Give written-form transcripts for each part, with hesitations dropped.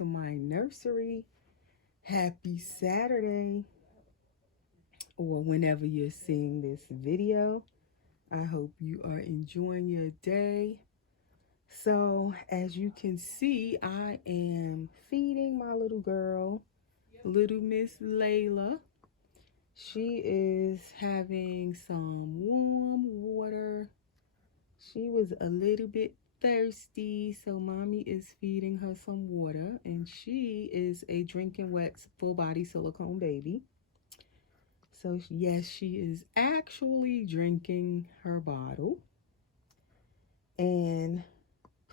to my nursery. Happy Saturday, or whenever you're seeing this video. I hope you are enjoying your day. So, as you can see, I am feeding my little girl, little Miss Layla. She is having some warm water. She was a little bit thirsty, so mommy is feeding her some water, and she is a drinking wet full body silicone baby. So yes, she is actually drinking her bottle. And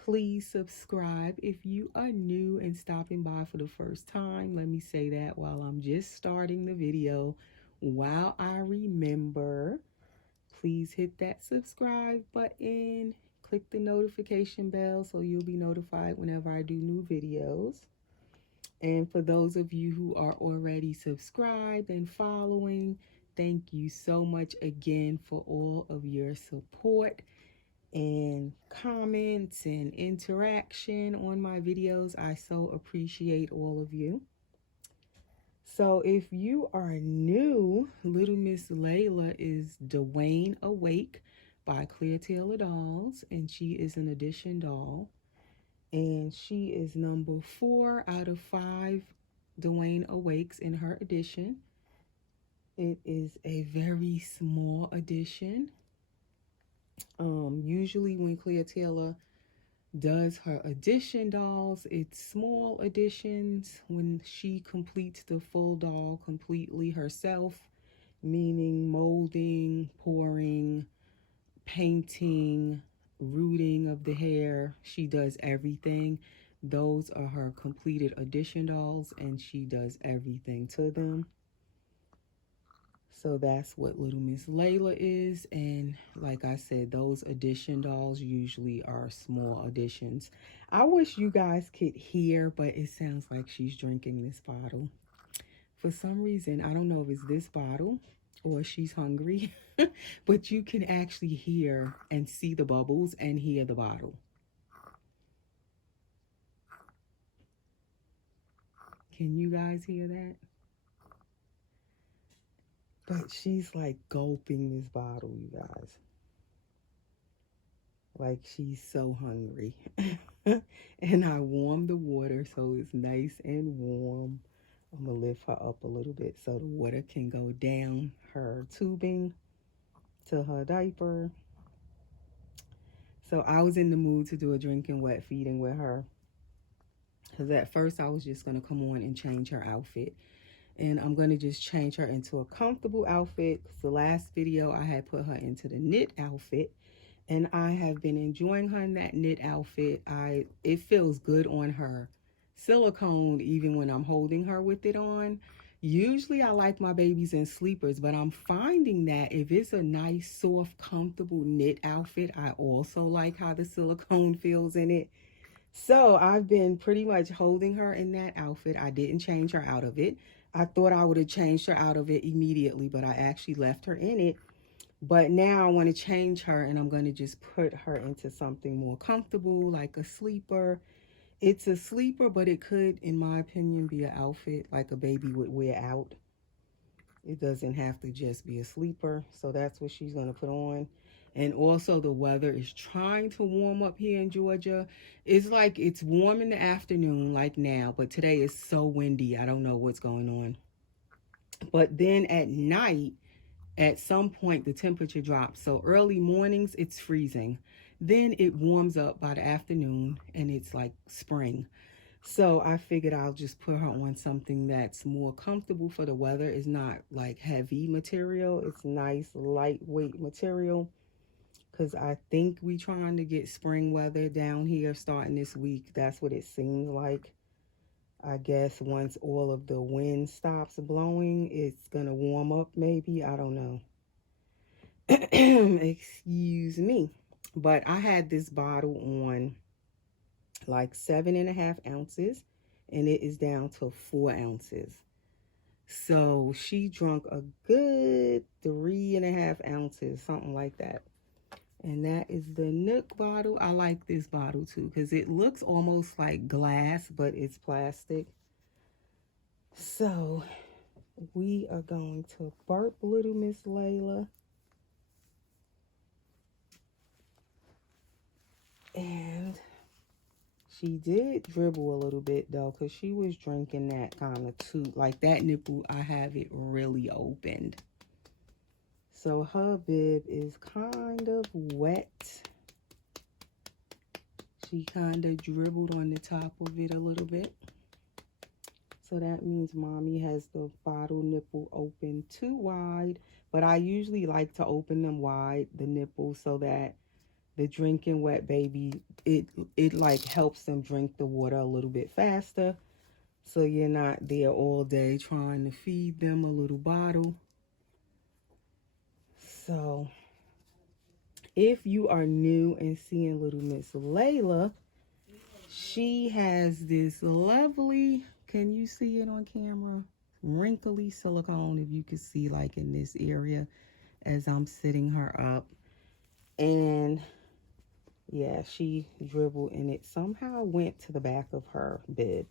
please subscribe if you are new and stopping by for the first time. Let me say that while I'm just starting the video. While I remember, please hit that subscribe button. Click the notification bell so you'll be notified whenever I do new videos. And for those of you who are already subscribed and following, thank you so much again for all of your support and comments and interaction on my videos. I so appreciate all of you. So if you are new, Little Miss Layla is Dwayne Awake by Clear Taylor Dolls, and she is an edition doll. And she is number 4 out of 5 Dwayne Awakes in her edition. It is a very small edition. Usually when Clear Taylor does her edition dolls, it's small editions. When she completes the full doll completely herself, meaning molding, pouring, painting, rooting of the hair, she does everything. Those are her completed edition dolls, and she does everything to them. So that's what Little Miss Layla is. And like I said, those edition dolls usually are small editions. I wish you guys could hear, but it sounds like she's drinking this bottle. For some reason, I don't know if it's this bottle or she's hungry, but you can actually hear and see the bubbles and hear the bottle. Can you guys hear that? But she's like gulping this bottle, you guys. Like she's so hungry. And I warmed the water so it's nice and warm. I'm going to lift her up a little bit so the water can go down her tubing to her diaper. So I was in the mood to do a drinking wet feeding with her. Because at first I was just going to come on and change her outfit. And I'm going to just change her into a comfortable outfit. Because the last video I had put her into the knit outfit. And I have been enjoying her in that knit outfit. It feels good on her. Silicone, even when I'm holding her with it on. Usually I like my babies in sleepers, but I'm finding that if it's a nice, soft, comfortable knit outfit, I also like how the silicone feels in it. So I've been pretty much holding her in that outfit. I didn't change her out of it. I thought I would have changed her out of it immediately, but I actually left her in it. But now I want to change her, and I'm going to just put her into something more comfortable, like a sleeper. It's a sleeper, but it could, in my opinion, be an outfit like a baby would wear out. It doesn't have to just be a sleeper. So that's what she's going to put on. And also the weather is trying to warm up here in Georgia. It's like it's warm in the afternoon like now, but today is so windy. I don't know what's going on. But then at night, at some point, the temperature drops. So early mornings, it's freezing. Then it warms up by the afternoon, and it's like spring. So I figured I'll just put her on something that's more comfortable for the weather. It's not like heavy material. It's nice, lightweight material. Because I think we trying to get spring weather down here starting this week. That's what it seems like. I guess once all of the wind stops blowing, it's going to warm up maybe. I don't know. Excuse me. But I had this bottle on like 7.5 ounces, and it is down to 4 ounces. So she drunk a good 3.5 ounces, something like that. And that is the Nook bottle. I like this bottle too because it looks almost like glass, but it's plastic. So we are going to burp little Miss Layla. And she did dribble a little bit though, because she was drinking that kind of too. Like that nipple, I have it really opened. So her bib is kind of wet. She kind of dribbled on the top of it a little bit. So that means mommy has the bottle nipple open too wide. But I usually like to open them wide, the nipples, so that the drinking wet baby, it like helps them drink the water a little bit faster. So you're not there all day trying to feed them a little bottle. So if you are new and seeing little Miss Layla, she has this lovely, can you see it on camera? Wrinkly silicone, if you could see like in this area as I'm sitting her up. And yeah, she dribbled and it somehow went to the back of her bib.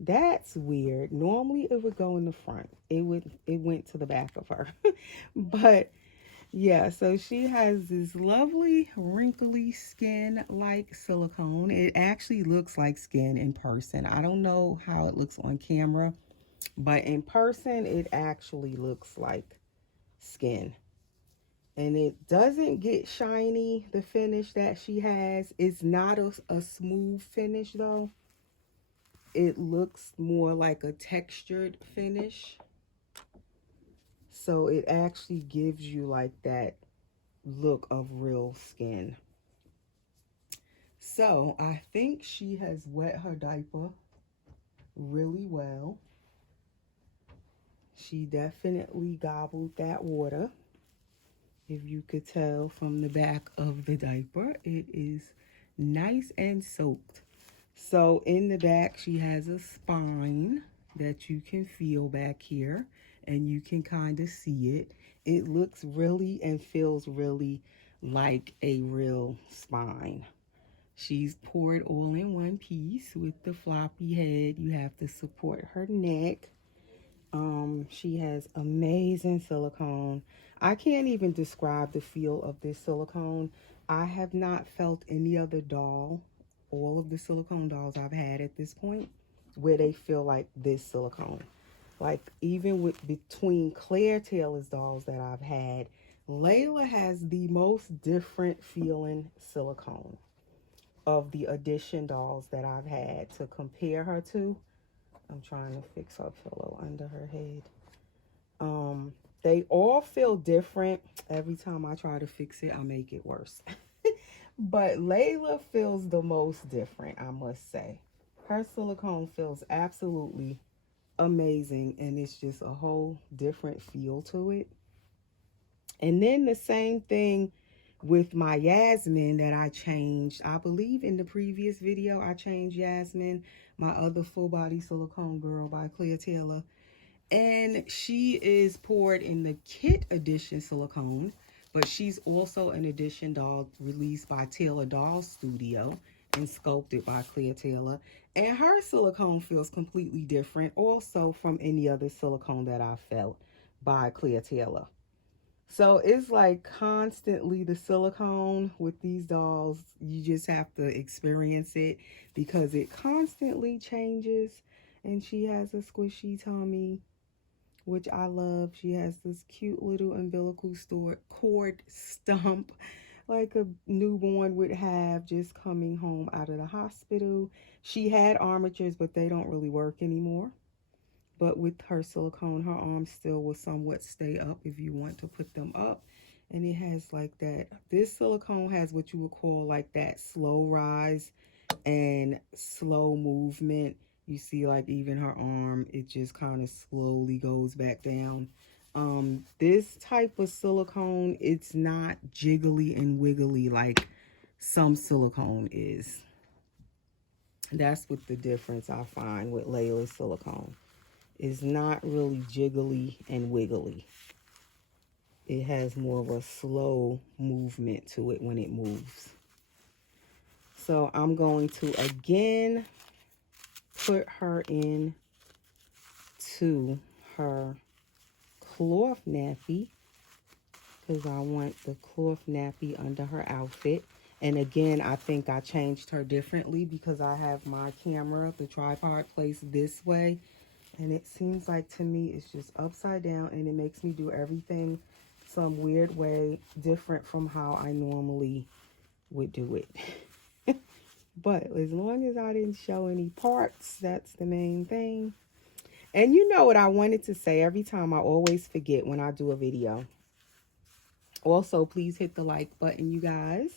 That's weird. Normally it would go in the front. It went to the back of her. But yeah, so she has this lovely wrinkly skin like silicone. It actually looks like skin in person. I don't know how it looks on camera, but in person it actually looks like skin. And it doesn't get shiny, the finish that she has. It's not a smooth finish though. It looks more like a textured finish. So it actually gives you like that look of real skin. So I think she has wet her diaper really well. She definitely gobbled that water. If you could tell from the back of the diaper, it is nice and soaked. So in the back, she has a spine that you can feel back here, and you can kind of see it. It looks really and feels really like a real spine. She's poured all in one piece with the floppy head. You have to support her neck. She has amazing silicone. I can't even describe the feel of this silicone. I have not felt any other doll, all of the silicone dolls I've had at this point, where they feel like this silicone. Like even with between Claire Taylor's dolls that I've had, Layla has the most different feeling silicone of the Edition dolls that I've had to compare her to. I'm trying to fix her pillow under her head. They all feel different. Every time I try to fix it, I make it worse. But Layla feels the most different, I must say. Her silicone feels absolutely amazing, and it's just a whole different feel to it. And then the same thing with my Yasmin that I changed. I believe in the previous video I changed Yasmin, my other full body silicone girl by Claire Taylor. And she is poured in the Kit Edition silicone, but she's also an Edition doll released by Taylor Doll Studio and sculpted by Claire Taylor. And her silicone feels completely different also from any other silicone that I felt by Claire Taylor. So it's like constantly the silicone with these dolls. You just have to experience it because it constantly changes. And she has a squishy tummy, which I love. She has this cute little umbilical cord stump like a newborn would have just coming home out of the hospital. She had armatures, but they don't really work anymore. But with her silicone, her arms still will somewhat stay up if you want to put them up. And it has like that. This silicone has what you would call like that slow rise and slow movement. You see like even her arm, it just kind of slowly goes back down. This type of silicone, it's not jiggly and wiggly like some silicone is. That's what the difference I find with Layla's silicone. Is not really jiggly and wiggly. it has more of a slow movement to it when it moves. So I'm going to again put her in to her cloth nappy, because I want the cloth nappy under her outfit. And again, I think I changed her differently because I have my camera, the tripod, placed this way. And it seems like to me it's just upside down, and it makes me do everything some weird way different from how I normally would do it. But as long as I didn't show any parts, that's the main thing. And you know what I wanted to say every time, I always forget when I do a video. Also, please hit the like button, you guys.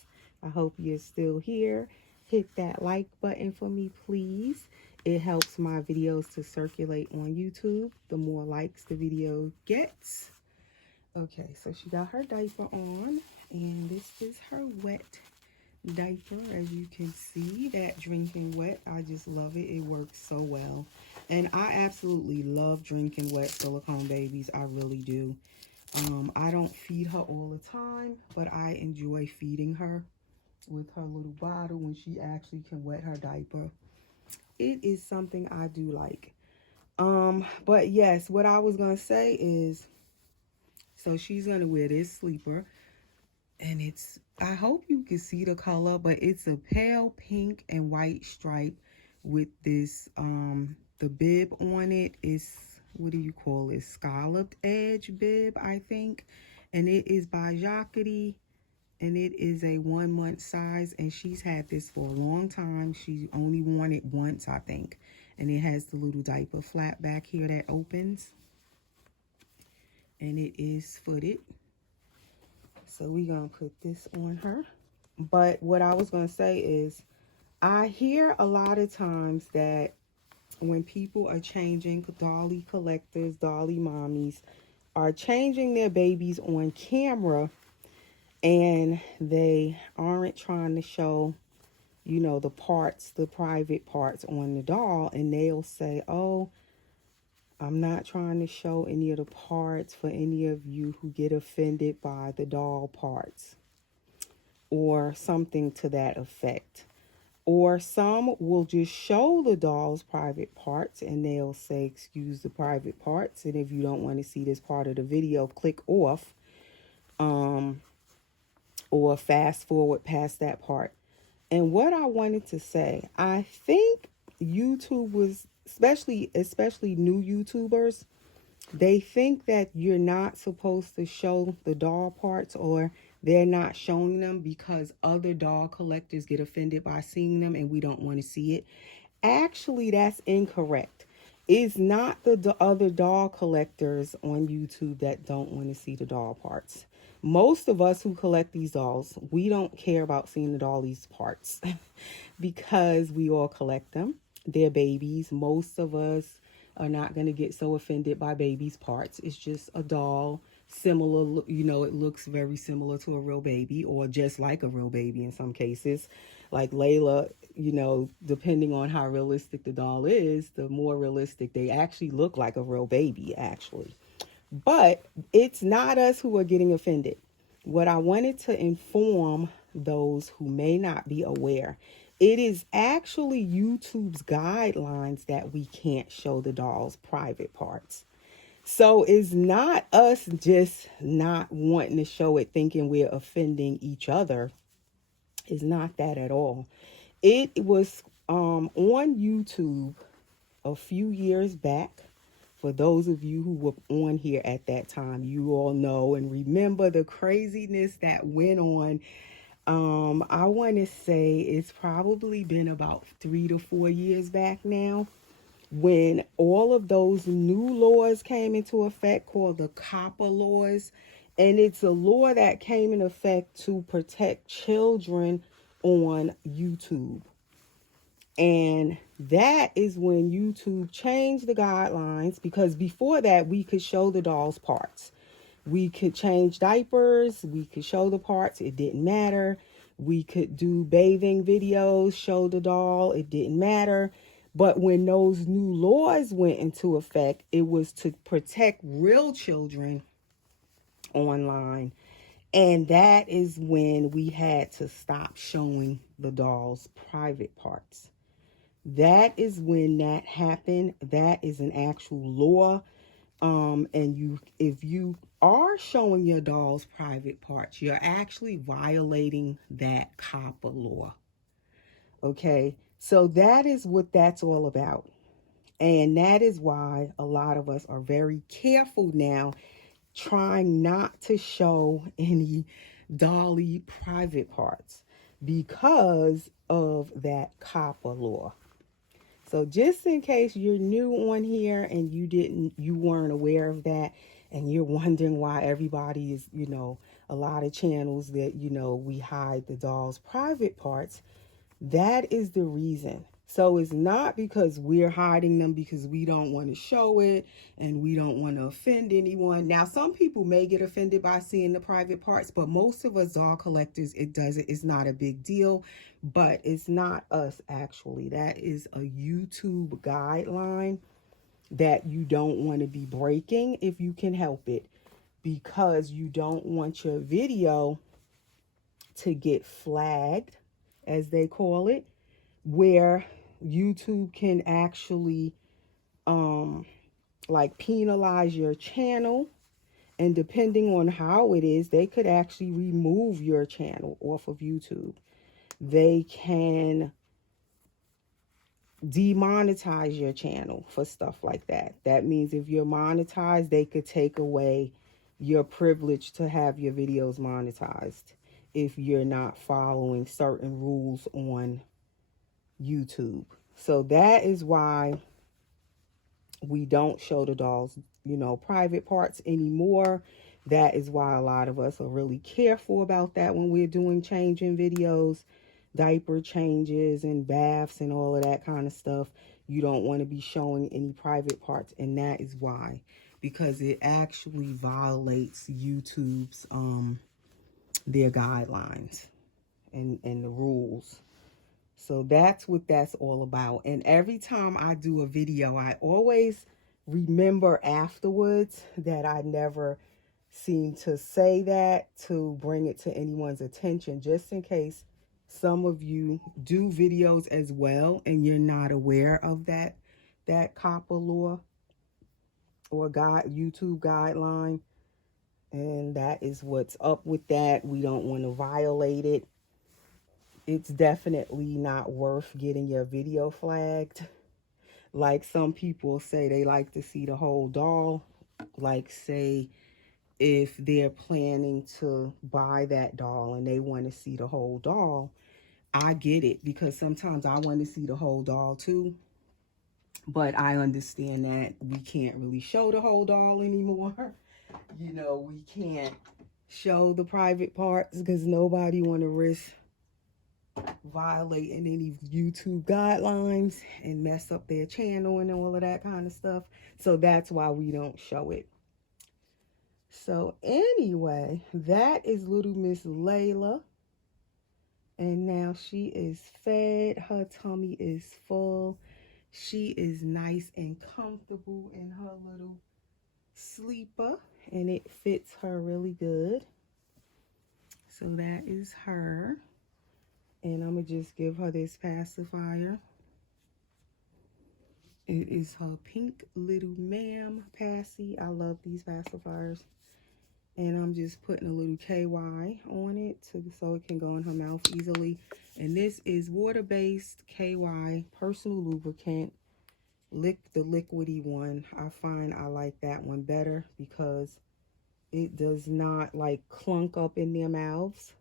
I hope you're still here. Hit that like button for me, please. It helps my videos to circulate on YouTube. The more likes the video gets. Okay, so she got her diaper on, and this is her wet diaper. As you can see, that drinking wet, I just love it. It works so well. And I absolutely love drinking wet silicone babies. I really do. I don't feed her all the time, but I enjoy feeding her with her little bottle when she actually can wet her diaper. It is something I do like. But yes, what I was gonna say is, so she's gonna wear this sleeper, and it's, I hope you can see the color, but it's a pale pink and white stripe with this the bib on it is, what do you call it, scalloped edge bib, I think. And it is by Jacquetti, and it is a 1 month size, and she's had this for a long time. She only worn it once, I think. And it has the little diaper flap back here that opens, and it is footed. So we're gonna put this on her. But what I was gonna say is, I hear a lot of times that when people are changing, dolly collectors, dolly mommies are changing their babies on camera, and they aren't trying to show, you know, the parts, the private parts on the doll, and they'll say, oh, I'm not trying to show any of the parts for any of you who get offended by the doll parts, or something to that effect. Or some will just show the doll's private parts, and they'll say, excuse the private parts, and if you don't want to see this part of the video, click off, or fast forward past that part. And what I wanted to say, I think YouTube was, especially new YouTubers, they think that you're not supposed to show the doll parts, or they're not showing them because other doll collectors get offended by seeing them and we don't want to see it. Actually, that's incorrect. It's not the other doll collectors on YouTube that don't want to see the doll parts. Most of us who collect these dolls, we don't care about seeing the dolly's parts because we all collect them. They're babies. Most of us are not going to get so offended by baby's parts. It's just a doll, similar, you know, it looks very similar to a real baby, or just like a real baby in some cases. Like Layla, you know, depending on how realistic the doll is, the more realistic they actually look like a real baby, actually. But it's not us who are getting offended. What I wanted to inform those who may not be aware, it is actually YouTube's guidelines that we can't show the doll's private parts. So it's not us just not wanting to show it thinking we're offending each other. It's not that at all. It was on YouTube a few years back. For those of you who were on here at that time, you all know and remember the craziness that went on. I want to say it's probably been about 3 to 4 years back now, when all of those new laws came into effect called the copper laws. And it's a law that came in effect to protect children on YouTube. And that is when YouTube changed the guidelines, because before that, we could show the doll's parts. We could change diapers. We could show the parts. It didn't matter. We could do bathing videos, show the doll. It didn't matter. But when those new laws went into effect, it was to protect real children online. And that is when we had to stop showing the doll's private parts. That is when that happened. That is an actual law. And if you are showing your doll's private parts, you're actually violating that COPPA law. Okay, so that is what that's all about. And that is why a lot of us are very careful now, trying not to show any dolly private parts because of that COPPA law. So just in case you're new on here and you weren't aware of that, and you're wondering why everybody is, a lot of channels that, we hide the doll's private parts, that is the reason. So it's not because we're hiding them because we don't want to show it and we don't want to offend anyone. Now, some people may get offended by seeing the private parts, but most of us doll collectors, it's not a big deal, but it's not us actually. That is a YouTube guideline that you don't want to be breaking if you can help it, because you don't want your video to get flagged, as they call it, where YouTube can actually like penalize your channel, and depending on how it is, they could actually remove your channel off of YouTube. They can demonetize your channel for stuff like that. That means if you're monetized, they could take away your privilege to have your videos monetized if you're not following certain rules on YouTube. So that is why we don't show the dolls, private parts anymore. That is why a lot of us are really careful about that when we're doing changing videos, diaper changes and baths and all of that kind of stuff. You don't want to be showing any private parts, and that is why, because it actually violates YouTube's their guidelines and the rules. So that's what that's all about. And every time I do a video, I always remember afterwards that I never seem to say that to bring it to anyone's attention, just in case some of you do videos as well and you're not aware of that COPPA law or YouTube guideline. And that is what's up with that. We don't want to violate it. It's definitely not worth getting your video flagged. Like some people say they like to see the whole doll. Like say if they're planning to buy that doll and they want to see the whole doll, I get it, because sometimes I want to see the whole doll too. But I understand that we can't really show the whole doll anymore. We can't show the private parts because nobody want to risk violating any YouTube guidelines and mess up their channel and all of that kind of stuff. So that's why we don't show it. So anyway, that is little Miss Layla. And now she is fed. Her tummy is full. She is nice and comfortable in her little sleeper, and it fits her really good. So that is her. And I'm going to just give her this pacifier. It is her pink little ma'am passy. I love these pacifiers. And I'm just putting a little KY on it so it can go in her mouth easily. And this is water-based KY personal lubricant. The liquidy one. I find I like that one better because it does not like clunk up in their mouths.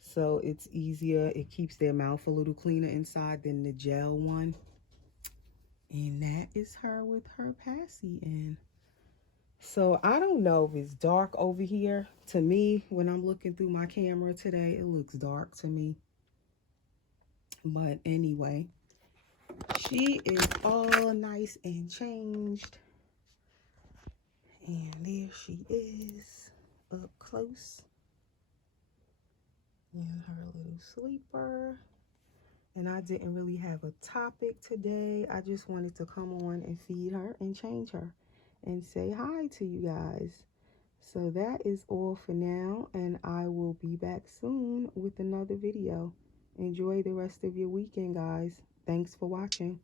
So it's easier. It keeps their mouth a little cleaner inside than the gel one. And that is her with her passy in. So I don't know if it's dark over here. To me, when I'm looking through my camera today, it looks dark to me. But anyway, she is all nice and changed. And there she is up close in her little sleeper. And I didn't really have a topic today. I just wanted to come on and feed her and change her and say hi to you guys. So that is all for now, and I will be back soon with another video. Enjoy the rest of your weekend, guys. Thanks for watching.